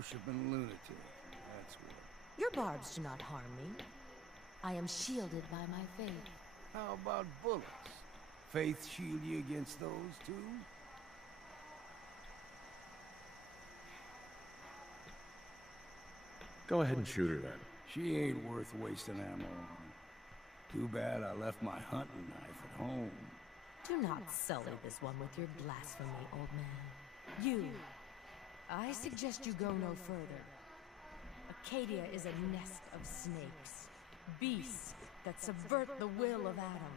worshiping lunatic, that's what. Your barbs do not harm me. I am shielded by my faith. How about bullets? Faith shield you against those, too? Go ahead and shoot her then. She ain't worth wasting ammo on. Too bad I left my hunting knife at home. Do not sully this one with your blasphemy, old man. You. I suggest you go no further. Acadia is a nest of snakes. Beasts that subvert the will of Adam.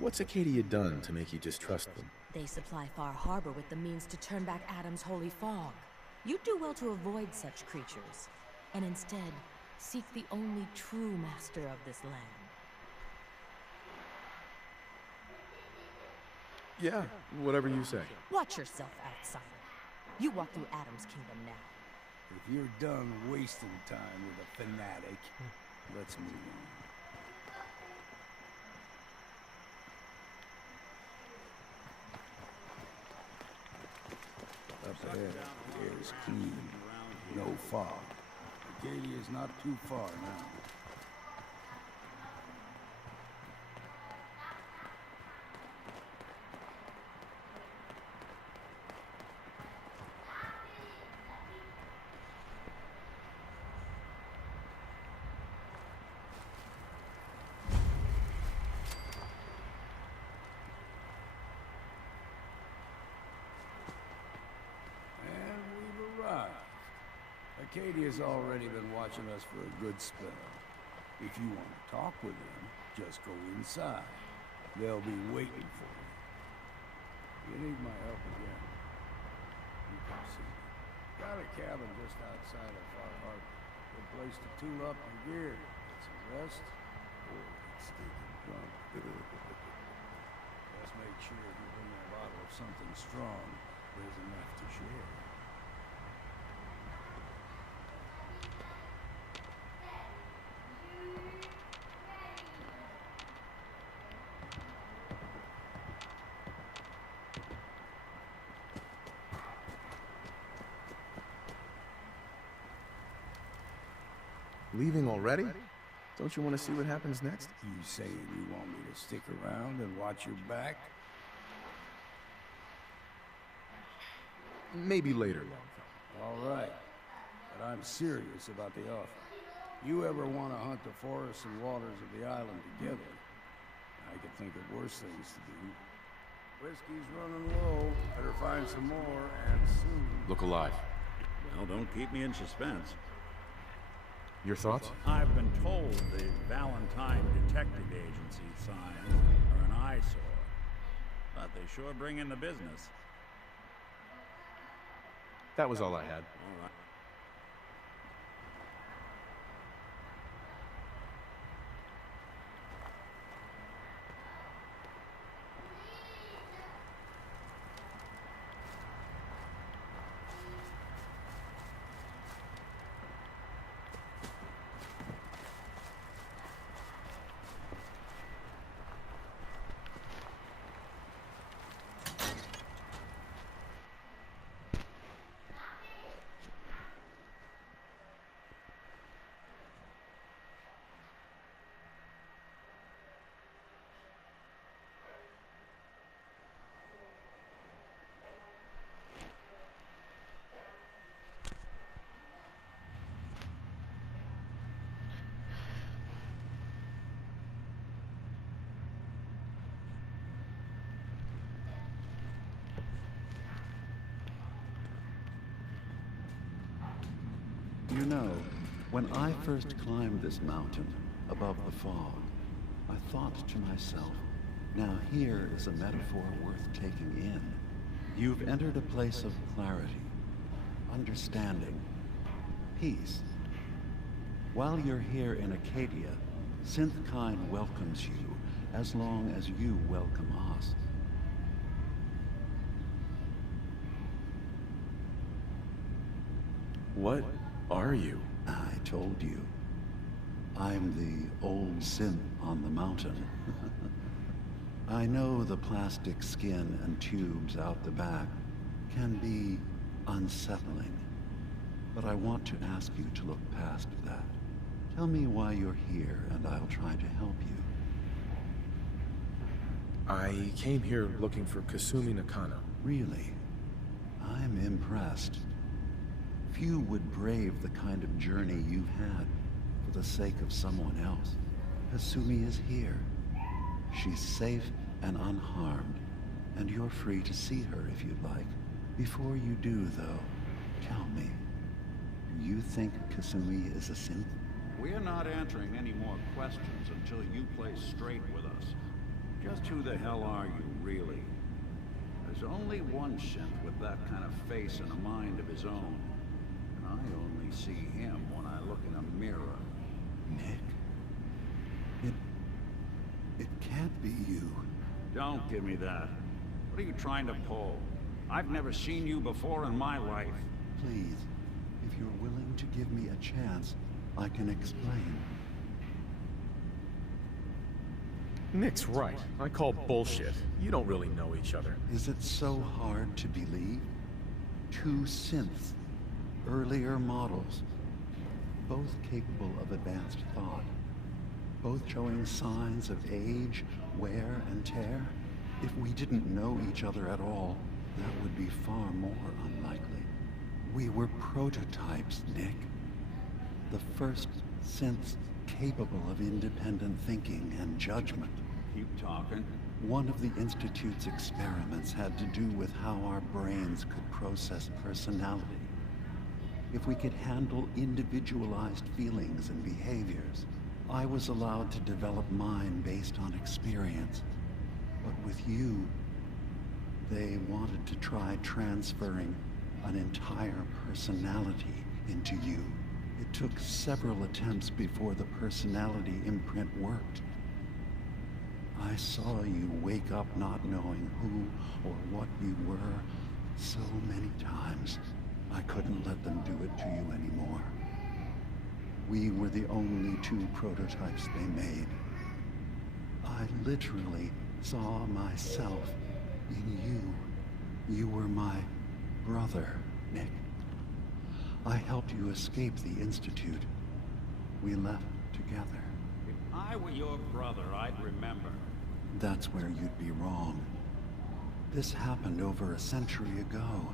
What's Acadia done to make you distrust them? They supply Far Harbor with the means to turn back Adam's holy fog. You do well to avoid such creatures, and instead seek the only true master of this land. Yeah, whatever you say. Watch yourself, outsider. You walk through Adam's kingdom now. If you're done wasting time with a fanatic, let's move on. Up ahead, the air is clean. No fog. Acadia's not too far now. Acadia's already been watching us for a good spell. If you want to talk with them, just go inside. They'll be waiting for you. You need my help again. You can see me. Got a cabin just outside of Far Harbor. Good place to tool up your gear, get some rest, or get stinking drunk. Just make sure if you bring a bottle of something strong, there's enough to share. Leaving already? Don't you want to see what happens next? You saying you want me to stick around and watch your back? Maybe later, Longfellow. All right. But I'm serious about the offer. You ever want to hunt the forests and waters of the island together, I could think of worse things to do. Whiskey's running low. Better find some more, and soon. Look alive. Well, don't keep me in suspense. Your thoughts? I've been told the Valentine Detective Agency signs are an eyesore. But they sure bring in the business. That was all I had. All right. You know, when I first climbed this mountain above the fog, I thought to myself, now here is a metaphor worth taking in. You've entered a place of clarity, understanding, peace. While you're here in Acadia, Synthkind welcomes you as long as you welcome us. What are you? I told you. I'm the old synth on the mountain. I know the plastic skin and tubes out the back can be unsettling, but I want to ask you to look past that. Tell me why you're here, and I'll try to help you. I came here looking for Kasumi Nakano. Really? I'm impressed. Few would brave the kind of journey you've had for the sake of someone else. Kasumi is here. She's safe and unharmed, and you're free to see her if you'd like. Before you do, though, tell me, do you think Kasumi is a synth? We're not answering any more questions until you play straight with us. Just who the hell are you, really? There's only one synth with that kind of face and a mind of his own. And I only see him when I look in a mirror. Nick? It can't be you. Don't give me that. What are you trying to pull? I've never seen you before in my life. Please, if you're willing to give me a chance, I can explain. Nick's right. I call bullshit. You don't really know each other. Is it so hard to believe? Two synths, earlier models, both capable of advanced thought, both showing signs of age, wear, and tear. If we didn't know each other at all, that would be far more unlikely. We were prototypes, Nick. The first synths capable of independent thinking and judgment. Keep talking. One of the Institute's experiments had to do with how our brains could process personality. If we could handle individualized feelings and behaviors, I was allowed to develop mine based on experience. But with you, they wanted to try transferring an entire personality into you. It took several attempts before the personality imprint worked. I saw you wake up not knowing who or what you were so many times. I couldn't let them do it to you anymore. We were the only two prototypes they made. I literally saw myself in you. You were my brother, Nick. I helped you escape the Institute. We left together. If I were your brother, I'd remember. That's where you'd be wrong. This happened over a century ago.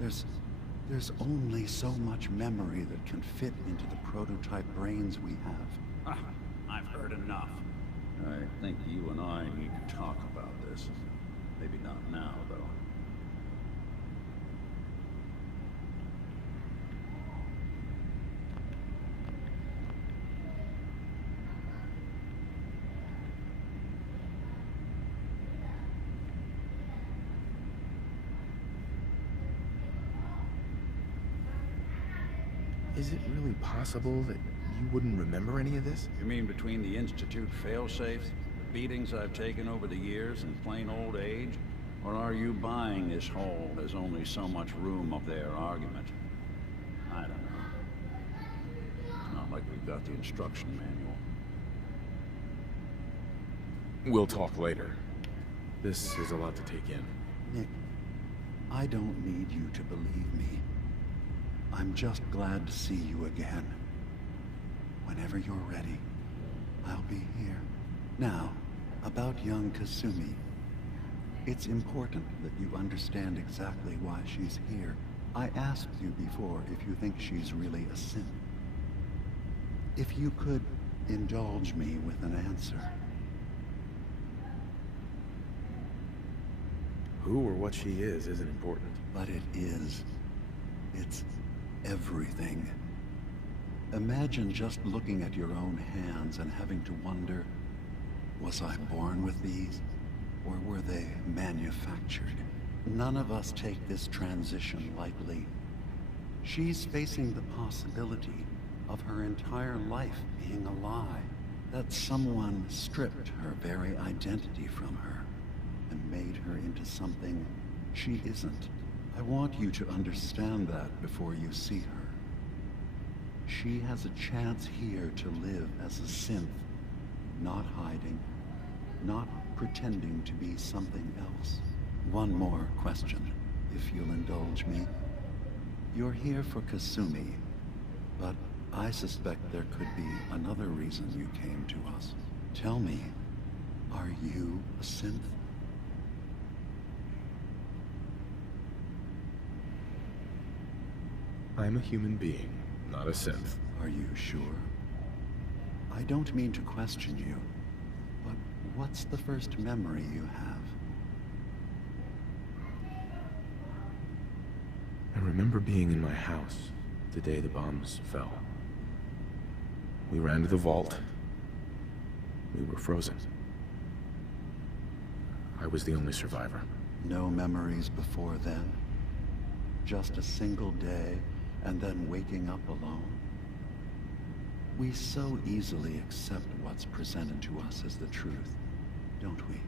There's only so much memory that can fit into the prototype brains we have. I've heard enough. I think you and I need to talk about this. Maybe not now, though. Is it really possible that you wouldn't remember any of this? You mean between the Institute failsafes, the beatings I've taken over the years, and plain old age? Or are you buying this whole "there's only so much room up there" argument? I don't know. It's not like we've got the instruction manual. We'll talk later. This is a lot to take in. Nick, I don't need you to believe me. I'm just glad to see you again. Whenever you're ready, I'll be here. Now, about young Kasumi. It's important that you understand exactly why she's here. I asked you before if you think she's really a synth. If you could indulge me with an answer. Who or what she is isn't important. But it is. It's everything. Imagine just looking at your own hands and having to wonder, was I born with these, or were they manufactured? None of us take this transition lightly. She's facing the possibility of her entire life being a lie, that someone stripped her very identity from her and made her into something she isn't. I want you to understand that before you see her. she has a chance here to live as a synth, not hiding, not pretending to be something else. One more question, if you'll indulge me. You're here for Kasumi, but I suspect there could be another reason you came to us. Tell me, are you a synth? I'm a human being, not a synth. Are you sure? I don't mean to question you, but what's the first memory you have? I remember being in my house the day the bombs fell. We ran to the vault. We were frozen. I was the only survivor. No memories before then? Just a single day, and then waking up alone? We so easily accept what's presented to us as the truth, don't we?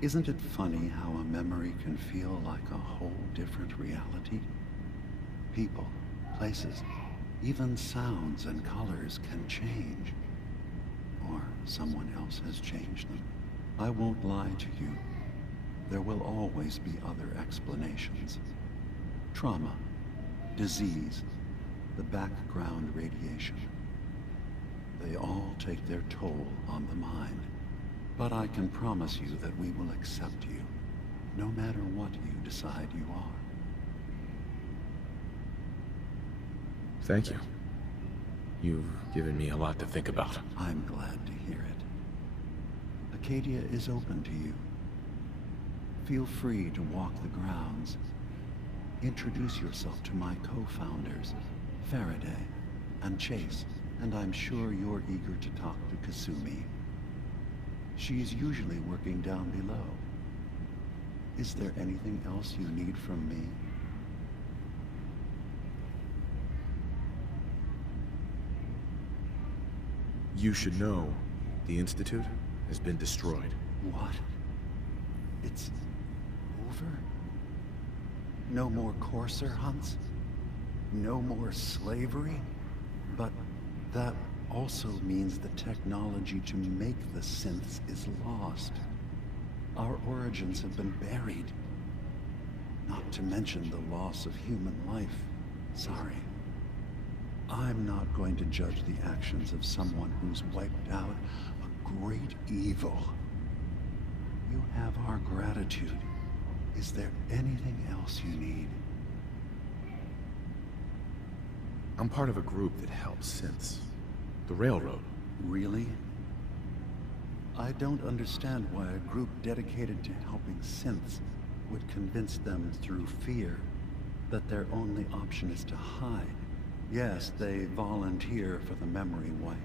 Isn't it funny how a memory can feel like a whole different reality? People, places, even sounds and colors can change. Or someone else has changed them. I won't lie to you. There will always be other explanations. Trauma, disease, the background radiation. They all take their toll on the mind. But I can promise you that we will accept you, no matter what you decide you are. Thank you. You've given me a lot to think about. I'm glad to hear it. Acadia is open to you. Feel free to walk the grounds. Introduce yourself to my co-founders, Faraday and Chase, and I'm sure you're eager to talk to Kasumi. She's usually working down below. Is there anything else you need from me? You should know, the Institute has been destroyed. What? It's over? No more Corsair hunts? No more slavery? But that also means the technology to make the synths is lost. Our origins have been buried. Not to mention the loss of human life. Sorry. I'm not going to judge the actions of someone who's wiped out a great evil. You have our gratitude. Is there anything else you need? I'm part of a group that helps synths. The Railroad. Really? I don't understand why a group dedicated to helping synths would convince them through fear that their only option is to hide. Yes, they volunteer for the memory wipe.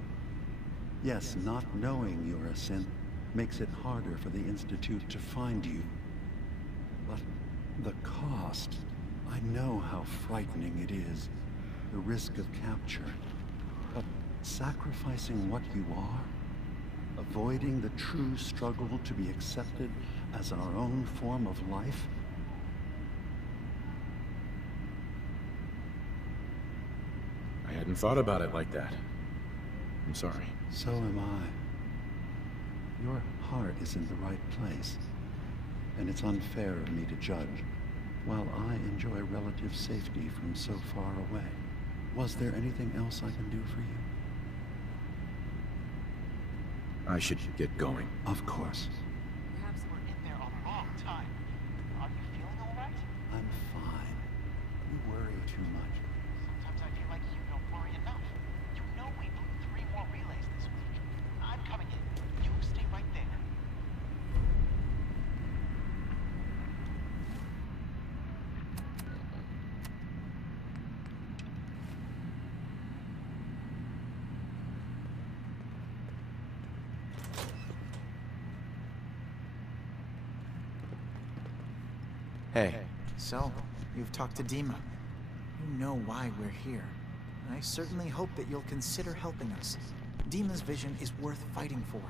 Yes, not knowing you're a synth makes it harder for the Institute to find you. But the cost, I know how frightening it is. The risk of capture. But sacrificing what you are, avoiding the true struggle to be accepted as our own form of life? I hadn't thought about it like that. I'm sorry. So am I. Your heart is in the right place, and it's unfair of me to judge, while I enjoy relative safety from so far away. Was there anything else I can do for you? I should get going. Of course. Perhaps we're in there a long time. Are you feeling all right? I'm fine. You worry too much. Sometimes I feel like you don't worry enough. You know we blew 3 more relays this week. I'm coming in. You stay right there. Hey. So, you've talked to Dima. You know why we're here. I certainly hope that you'll consider helping us. Dima's vision is worth fighting for.